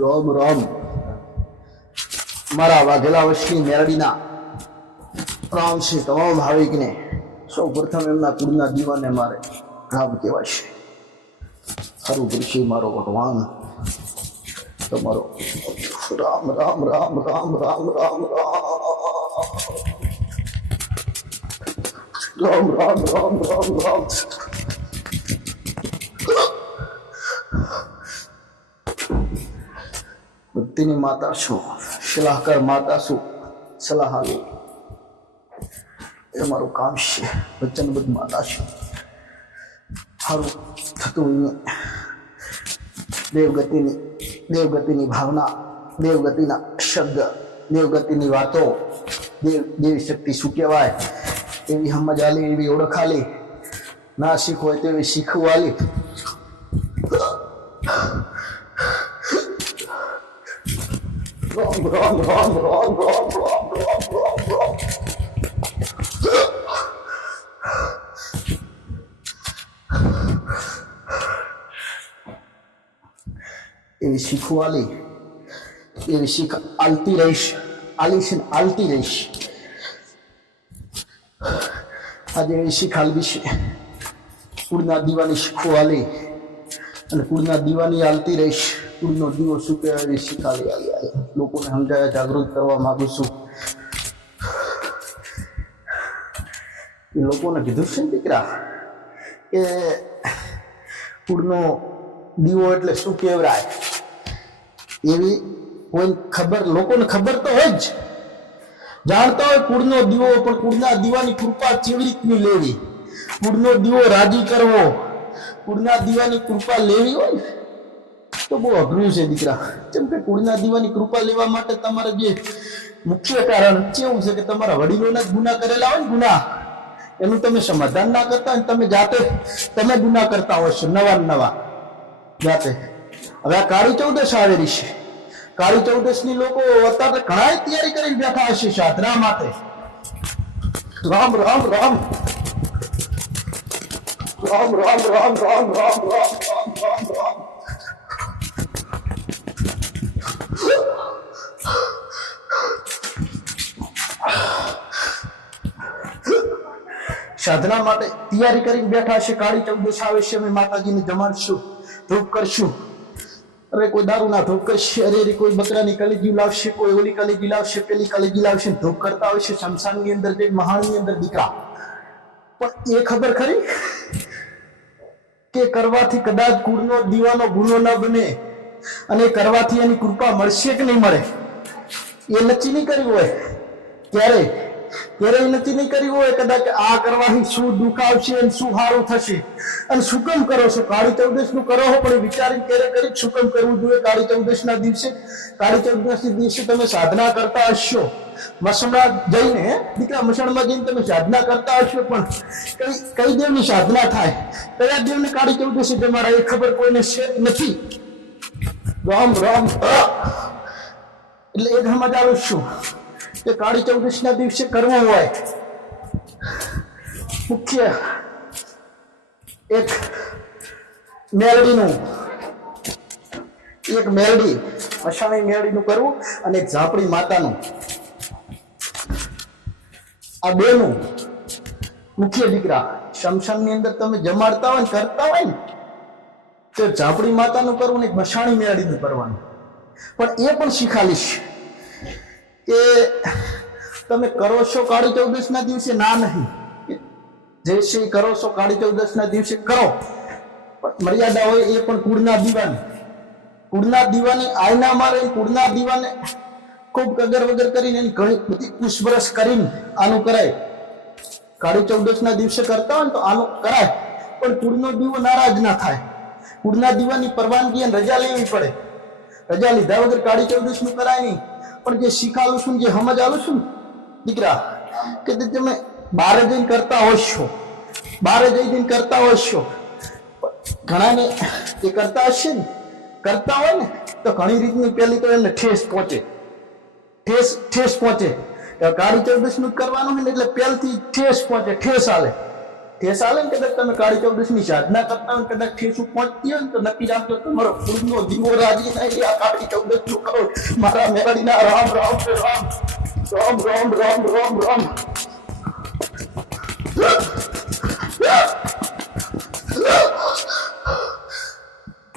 રામ રામ મારા વાઘેલા વર્ષની મેરડીના રામ છે તમામ ભાવિકને સૌ પ્રથમ એમના કુળના દીવાને મારે રામ કહેવાય છે. સારું કૃષિ, મારો ભગવાન. તમારો રામ રામ રામ રામ રામ રામ રામ. રામ રામ રામ રામ રામ. તેની માતા શું? સલાહકાર માતા શું? સલાહ આવી એ મારું કામ છે. વચનબદ્ધ માતા છે. સારું થતું નહીં દેવગતિની દેવગતિની ભાવના, દેવગતિના શબ્દ, દેવગતિની વાતો, દેવ, દેવી શક્તિ શું કહેવાય? એવી સમજ આલી, એવી ઓળખાલી ના શીખવું હોય તેવી એવી શીખવું આલી এই শিখু আলতি রেশ পূর্ণ দিও সুখে শিখ আলী લોકોને સમજાવ્યા જાગૃત કરવા માંગુ છું. એ લોકોને કીધું છે દીકરા કે કુળનો દીવો એટલે શું કહેવરાય? એવી કોઈ ખબર લોકોને ખબર તો હોય જ. જાણતા હોય કુળનો દીવો પણ કુળના દીવાની કૃપા કેવી રીતની લેવી? કુળનો દીવો રાજી કરવો. કુળના દીવાની કૃપા લેવી હોય ને, તો બહુ અઘરું છે દીકરા. જેમ કે કુળના દીવાની કૃપા લેવા માટે તમારે જે મુખ્ય કારણ કેવું છે કે તમારા વડીલોના જ ગુના કરેલા હોય ને ગુના. એનું તમે સમાધાન ના કરતા હોય તમે જાતે તમે ગુના કરતા હોય છો, નવા નવા. જાતે. હવે આ કાળી ચૌદશ આવેલી છે. કાળી ચૌદશની લોકો અત્યારે ઘણા તૈયારી કરીને બેઠા હશે સાધના માટે. રામ રામ રામ. રામ રામ રામ રામ રામ રામ રામ રામ રામ. સાધના માટે તૈયારી કરીને બેઠા છે કાળી ચૌદશ આવે છે, અમે માતાજીને જમાડશું, ધૂપ કરશું. અરે, કોઈ દારૂના ધૂપ કરશે, અરે અરે, કોઈ બકરાની કલેજી લાવશે, કોઈ ઓલી કલેજી લાવશે, પેલી કલેજી લાવશે ધૂપ કરતા હોય છે, શમશાનની અંદર જઈ મહાણની અંદર દીકરા. પણ એ ખબર ખરી? કે કરવાથી કદાચ કુળનો, દીવાનો ગુનો ન બને. અને કરવાથી એની કૃપા મળશે કે નહીં મળે? એ નક્કી નહીં કર્યું હોય. ક્યારે? ક્યારે એ નક્કી નહીં કર્યું હોય? કદાચ આ કરવાથી શું દુઃખ આવશે અને શું સારું થશે? અને શું કેમ કરો છો? કાળી ચૌદશનું કરો હો, પણ વિચારી ક્યારે કરી? શું કેમ કરવું જોઈએ કાળી ચૌદશ ના દિવસે? કાળી ચૌદશ ના દિવસે તમે સાધના કરતા હશો. મસણા જઈને દીકરા મસણમાં જઈને તમે સાધના કરતા હશો પણ કઈ કઈ દેવની સાધના થાય? કયા દેવને કાળી ચૌદશી તમારા એ ખબર કોઈને છે નથી? રામ રામ. એટલે એ આવું છું કે કાળી ચૌદશ ના દિવસે કરવું હોય. મુખ્ય એક મેલડીનું, એક મેલડી, અષાણી મેલડીનું કરવું અને એક ઝાપડી માતાનું. આ બેનું મુખ્ય દીકરા. શમશાનની અંદર તમે જમાડતા હોય ને, કરતા હોય ને તો ઝાપડી માતાનું કરવું ને એક મશાણી મેળડીનું કરવાનું પણ એ પણ શીખાલીશ કે તમે કરો છો કાળી ચૌદશના દિવસે? ના, નહીં. જે છે એ કરો છો કાળી ચૌદશના દિવસે કરો. મર્યાદા હોય એ પણ કુળના દીવાની. કુળના દીવાની આયના મારે કુળના દીવાને ખૂબ કગર વગર કરીને એની ઘણી બધી પૂછબરછ કરીને આનું કરાય. કાળી ચૌદશના દિવસે કરતા હોય ને તો આનું કરાય. પણ કુળનો દીવો નારાજ ના થાય. કુળના દીવાની પરવાનગી અને રજા લેવી પડે. રજા લીધા વગર કાળી ચૌદશનું કરાય નહીં. પણ જે શીખાલું છું જે સમજ આલું છું દીકરા, કે તમે બારે જઈને કરતા હોય છો. બારે જઈને કરતા છો. ઘણાને એ કરતા હશે ને? કરતા હોય ને, તો ઘણી રીતની પેલી તો એમને ઠેસ પહોંચે. ઠેસ ઠેસ પહોંચે. કાળી ચૌદશનું કરવાનું હોય ને એટલે પહેલથી ઠેસ પહોંચે, ઠેસ આલે. ઠેસ આલે કદાચ તમે કાળી ચૌદશની સાધના કરતા કદાચ ઠેસ પહોંચતી હોય તો નક્કી રાખજો તમારો કુળનો દીવો રાજી નહીં આ કાળી ચૌદશનું કરો. મારા મેળડીના રામ રામ રામ રામ રામ રામ રામ રામ.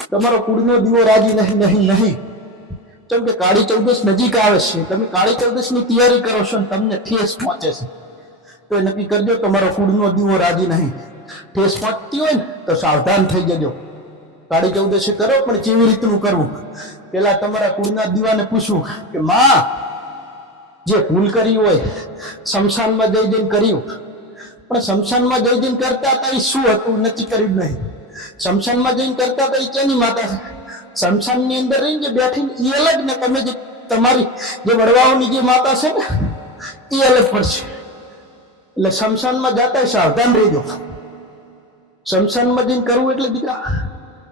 તમારો કુળનો દીવો રાજી નહીં નહીં નહીં. કેમ કે કાળી ચૌદશ નજીક આવે છે. તમે કાળી ચૌદશની તૈયારી કરો છો તમને ઠેસ પહોંચે છે. તો એ નક્કી કરજો, તમારો ફૂડનો દીવો રાજી નહીં. ઠેસ પહોંચતી હોય ને, તો સાવધાન થઈ જજો. કાળી ચૌદશી કરો, પણ કેવી રીતનું કરવું? પેલા તમારા કુળના દીવાને પૂછવું કે, માં, જે ભૂલ કરી હોય, શમશાનમાં જઈ જઈને કર્યું. પણ શમશાનમાં જઈ જઈને કરતા હતા એ શું હતું? નક્કી કર્યું નહીં. શમશાનમાં જઈને કરતા હતા એ કેની માતા શમશાનની અંદર રહીને જે બેઠી એ અલગ ને તમે જે તમારી જે વડવાઓની જે માતા છે ને એ અલગ પડશે એટલે શમશાનમાં જાતા સાવધાન રહેજો શમશાનમાં જઈને કરવું એટલે દીકરા,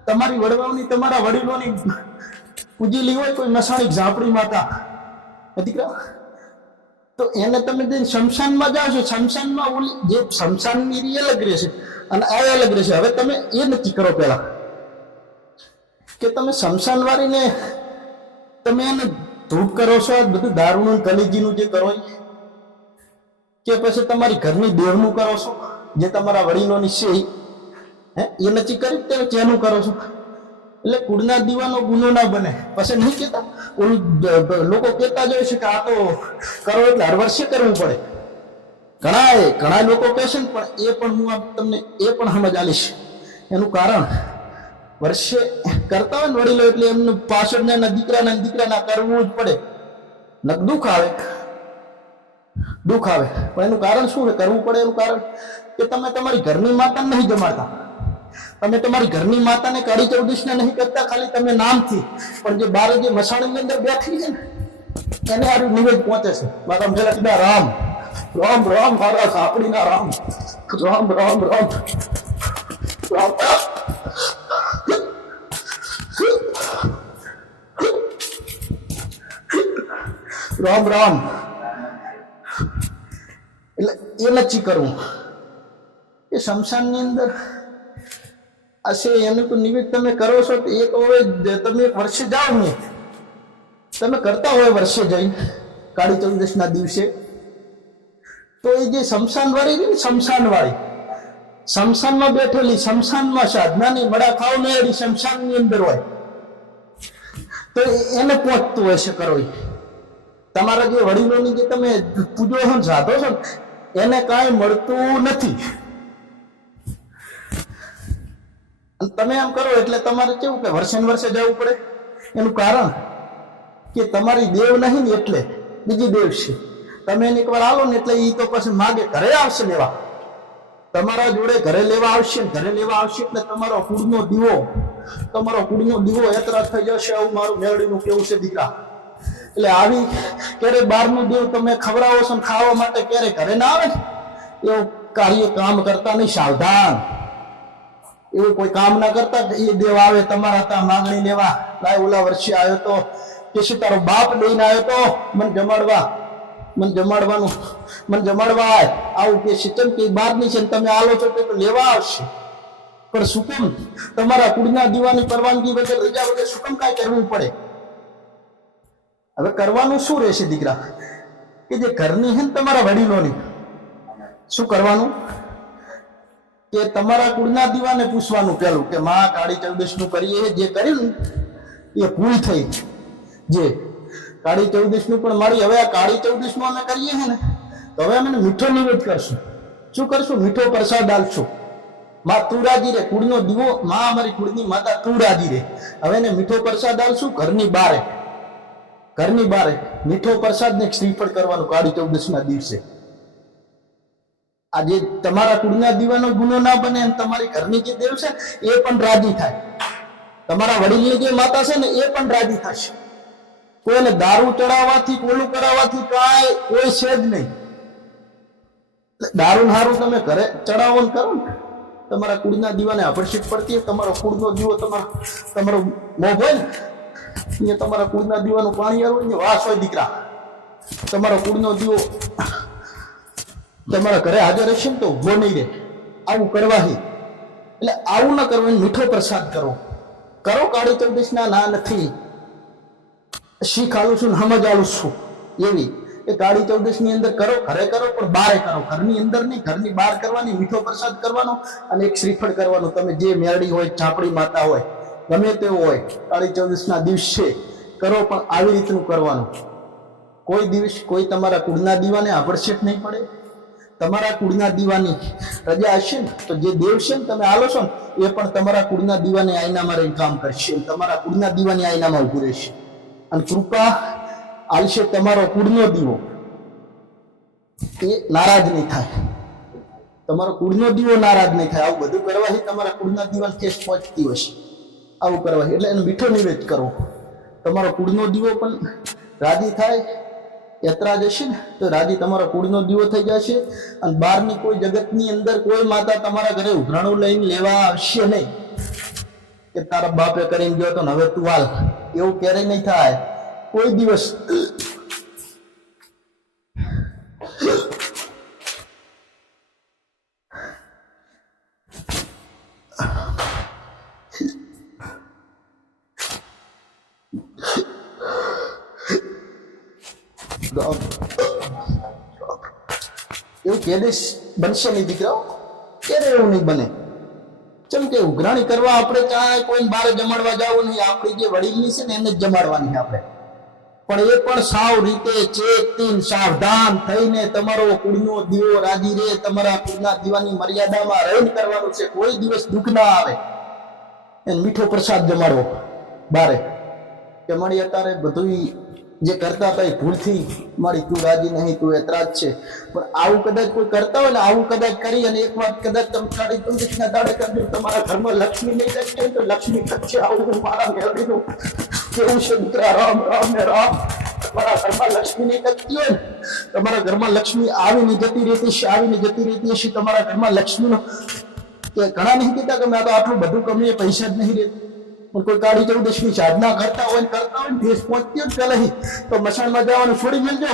તમારી વડવાઓની, તમારા વડીલોની પૂજેલી હોય કોઈ મસાણી ઝાપડી માતા. દીકરા, તો એને તમે જઈને શમશાનમાં જાઓ છો, શમશાનમાં ઓલી, જે શમશાનની રી અલગ રહેશે અને આ અલગ રહેશે. હવે તમે એ નક્કી કરો પહેલા કે તમે શમશાન વાળીને તમે એને ધૂપ કરો છો બધું દારૂનું કલીજીનું જે કરો કે પછી તમારી ઘરની દેવનું કરો છો? જે તમારા વડીલોની છે? હે? એ નક્કી કરી તમે ચેનું કરો છો? એટલે કુળના દીવાનો ગુનો ના બને. પછી નહીં કહેતા? ઓલું લોકો કહેતા જ હોય છે કે આ તો કરો એટલે હર વર્ષે કરવું પડે. ઘણા એ- ઘણા લોકો કહેશે ને, પણ એ પણ હું આપ તમને એ પણ સમજ આલીશ એનું કારણ, વર્ષે કરતા હોય ને વડીલો એટલે એમનું પાછળના દીકરાના દીકરાના કરવું જ પડે. નક દુઃખ આવે. દુઃખ આવે. પણ એનું કારણ શું છે? કરવું પડે એનું કારણ? કે તમે તમારી ઘરની માતાને નહીં જમાડતા. તમે તમારી ઘરની માતાને કાળી ચૌદશને નહીં કરતા, ખાલી તમે નામથી. પણ જે બાર જે મસાણીની અંદર બેઠી છે ને, એને આ નિવેદ પહોંચે છે. મારા કીધા રામ. રામ રામ મારા સાપડીના રામ. રામ રામ રામ. રામ. રામ રામ. એ નક્કી કરવું. એ શમશાનની અંદર છે એનું તો નિવેદ તમે કરો છો, તો એ તો તમે એક વર્ષે જાઓ ને. તમે કરતા હોય વર્ષે જઈ કાળી ચૌદશના દિવસે. તો એ જે શમશાનવાળી ને શમશાન વાળી શમશાનમાં બેઠેલી, શમશાનમાં સાધનાની મડા ખાવ નહીં શમશાનની અંદર હોય. તો એને પહોંચતું છે કરો તમારા જે વડીલોની જે તમે પૂજો છો સાધો છો ને એને કાંઈ મળતું નથી. તમે આમ કરો એટલે તમારે કેવું કે વર્ષે વર્ષે જવું પડે? એનું કારણ કે તમારી દેવ નહીં ને એટલે બીજી દેવ છે. તમે એને એકવાર આવો ને એટલે એ તો પછી માગે ઘરે આવશે લેવા. તમારા જોડે ઘરે લેવા આવશે ઘરે લેવા આવશે એટલે તમારો કુળનો દીવો, તમારો કુળનો દીવો યાત્રા થઈ જશે આવું મારું મેળવીનું કેવું છે દીકરા? એટલે આવી ક્યારે બહારનું દેવ તમે ખવડાવો છો ખાવા માટે ક્યારે ઘરે ના આવે ને એવું કાર્ય કામ કરતા નહીં, સાવધાન. એવું કોઈ કામ ના કરતા એ દેવ આવે, તમારા ત્યાં માંગણી લેવા. લાય ઓલા વર્ષે આવ્યો તો, કે શું તારો બાપ લઈને આવ્યો તો, મને જમાડવા, મને જમાડવાનું, મને જમાડવા આય આવું કે છે, કેમ કે બહારની છે ને તમે આલો છો તો લેવા આવશે. પણ શું તમારા કુળના દીવાની પરવાનગી વગર, રજા વગર શું કાંઈ કરવું પડે? હવે કરવાનું શું રહેશે દીકરા? કે જે ઘરની છે તમારા વડીલોની, શું કરવાનું? કે તમારા કુળના દીવાને પૂછવાનું પેલું, કે માં કાળી ચૌદશનું કરીએ જે કર્યું એ ભૂલ થઈ. જે કાળી ચૌદશનું પણ મારી, હવે આ કાળી ચૌદશનું અમે કરીએ છે ને, તો હવે અમે મીઠો નિવેદ કરશું. શું કરશું? મીઠો પ્રસાદ આલશું માં તું રાજી રે, કુળનો દીવો, માં અમારી કુળની માતા તુરાજી રે. હવે એને મીઠો પ્રસાદ આલશું ઘરની બારે. ઘરની બહાર મીઠો પ્રસાદ ને શ્રીફળ કરવાનું કાળી ચૌદશ ના દિવસે. આજે તમારા કુળના દીવાનો ગુનો ના બને અને તમારી ઘરની જે દેવ છે, એ પણ રાજી થાય. તમારા વડીલની જે માતા છે ને, એ પણ રાજી થશે. કોઈને દારૂ ચડાવવાથી, કોલું કરાવવાથી કાંઈ, કોઈ છે જ નહીં દારૂ હારું તમે ઘરે ચડાવો ને કરો ને. તમારા કુળના દીવાને અભરશીટ પડતી તમારો કુળનો દીવો તમારો તમારો મોભ હોય ને અહીંયા તમારા કુળના દીવાનું પાણી આવે ને વાસ હોય દીકરા. તમારો કુળનો દીવો તમારા ઘરે હાજર હશે ને તો ઊભો નહીં રહે. આવું કરવાથી એટલે આવું ન કરવું મીઠો પ્રસાદ કરો. કરો કાળી ચૌદશના, ના નથી. શીખ આલું છું સમજ આલું છું. એવી. એ કાળી ચૌદશની અંદર કરો, ઘરે કરો, પણ બારે કરો. ઘરની અંદર નહીં, ઘરની બહાર કરવાની, મીઠો પ્રસાદ કરવાનો અને એક શ્રીફળ કરવાનો. તમે જે મેરડી હોય ચાપડી માતા હોય ગમે તેવું હોય, કાળી ચોવીસના ના દિવસે કરો, પણ આવી રીતનું કરવાનું. કોઈ દિવસ કોઈ તમારા કુળના દીવાને આભડછેટ નહીં પડે. તમારા કુળના દીવાની રજા હશે ને, તો જે દેવ છે ને તમે આલો છો ને, એ પણ તમારા કુળના દીવાને આઈનામાં રહીને કામ કરશે તમારા કુળના દીવાની આઈનામાં ઊભું રહેશે. અને કૃપા આલશે તમારો કુળનો દીવો. એ નારાજ નહીં થાય. તમારો કુળનો દીવો નારાજ નહીં થાય. આવું બધું કરવાથી તમારા કુળના દીવાને કેસ પહોંચતી હશે આવું કરવા એટલે એનો મીઠો નિવેદ કરો. તમારો કુળનો દીવો પણ રાજી થાય યાત્રા જશે ને, તો રાજી તમારો કુળનો દીવો થઈ જશે અને બહારની કોઈ જગતની અંદર કોઈ માતા તમારા ઘરે ઉઘરાણું લઈને લેવા આવશે નહીં. કે તારા બાપે કરીને ગયો તો હવે તું હાલ. એવું ક્યારેય નહીં થાય. કોઈ દિવસ એવું કેદેશ બનશે નહીં દીકરાઓ? ક્યારે એવું નહીં બને? ચમ કે ઉઘરાણી કરવા આપણે ક્યાંય કોઈને બહાર જમાડવા જવું નહીં. આપણી જે વડીલની છે ને એને જ જમાડવાની આપણે. પણ એ પણ સાવ રીતે ચેતીન, સાવધાન થઈને તમારો કુળનો દીવો રાજી રે તમારા કુળના દીવાની મર્યાદામાં રહીને કરવાનું છે. કોઈ દિવસ દુઃખ ના આવે. એને મીઠો પ્રસાદ જમાડવો બારે. કે મળી અત્યારે બધું જે કરતા હતા ભૂલથી મારી તું રાજી નહીં, તું એતરાજ છે. પણ આવું કદાચ કોઈ કરતા હોય ને આવું કદાચ કરી અને એક વાત કદાચ તમે તું રીતના દાડે તમારા ઘરમાં લક્ષ્મી નહીં ટકશે તો લક્ષ્મી ટકશે આવું મારા મેળવીનું કેવું છે દીકરા રામ રામ ને રામ. તમારા ઘરમાં લક્ષ્મી નહીં કરતી હોય તમારા ઘરમાં લક્ષ્મી આવીને જતી રહેતી છે, આવીને જતી રહેતી હશે, તમારા ઘરમાં લક્ષ્મીનો કે ઘણા નહીં કહેતા કે મેં તો આટલું બધું કમીએ પૈસા જ નહીં રહેતું. પણ કોઈ કાળી ચૌદશની સાધના કરતા હોય કરતા હોય ઠેસ પહોંચતી હોય ને તો મસાણમાં જવાનું છોડી મેળજો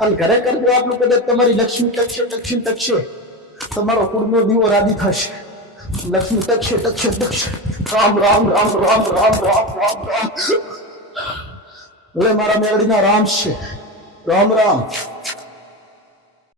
અને ઘરે કરજો આપણું કદાચ તમારી લક્ષ્મી ટકશે ટકશે ટકશે તમારો કુળનો દીવો રાજી થશે. લક્ષ્મી ટકશે ટકશે ટકશે રામ રામ રામ રામ રામ રામ રામ રામ. ભલે મારા મેળડીના રામ છે. રામ રામ.